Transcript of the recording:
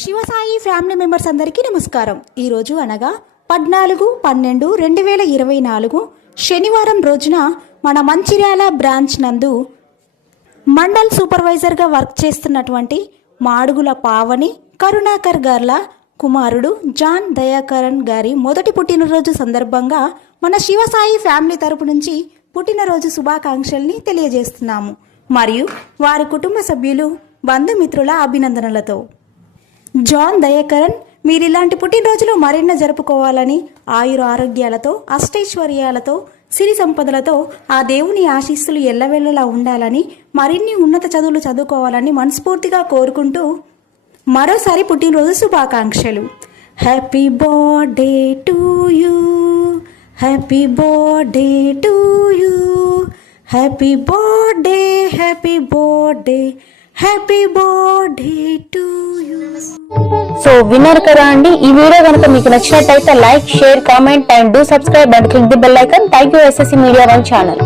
Shivasai family members అందరికీ నమస్కారం. ఈరోజు అనగా 14/12/2024 శనివారం రోజున మన మంచిర్యాల బ్రాంచ్ నందు మండల్ సూపర్వైజర్గా వర్క్ చేస్తున్నటువంటి మాడుగుల పావని కరుణాకర్ గార్ల కుమారుడు జాన్ దయాకరన్ గారి మొదటి పుట్టినరోజు సందర్భంగా మన శివసాయి ఫ్యామిలీ తరపు నుంచి పుట్టినరోజు శుభాకాంక్షల్ని తెలియజేస్తున్నాము. మరియు వారి కుటుంబ సభ్యులు బంధుమిత్రుల అభినందనలతో. జాన్ దయాకరన్, మీరు ఇలాంటి పుట్టినరోజులు మరెన్నో జరుపుకోవాలని, ఆయుర ఆరోగ్యాలతో అష్టైశ్వర్యాలతో సిరి సంపదలతో ఆ దేవుని ఆశీస్సులు ఎల్లవెల్లలా ఉండాలని, మరిన్ని ఉన్నత చదువులు చదువుకోవాలని మనస్ఫూర్తిగా కోరుకుంటూ మరోసారి పుట్టినరోజు శుభాకాంక్షలు. Happy birthday to you, happy birthday to you, happy birthday, happy birthday, happy birthday to you. So winner కదా అండి. ఈ వీడియో కనుక మీకు నచ్చినట్టయితే like, share, comment and do subscribe and click the bell icon. Thank you SSC Media One channel.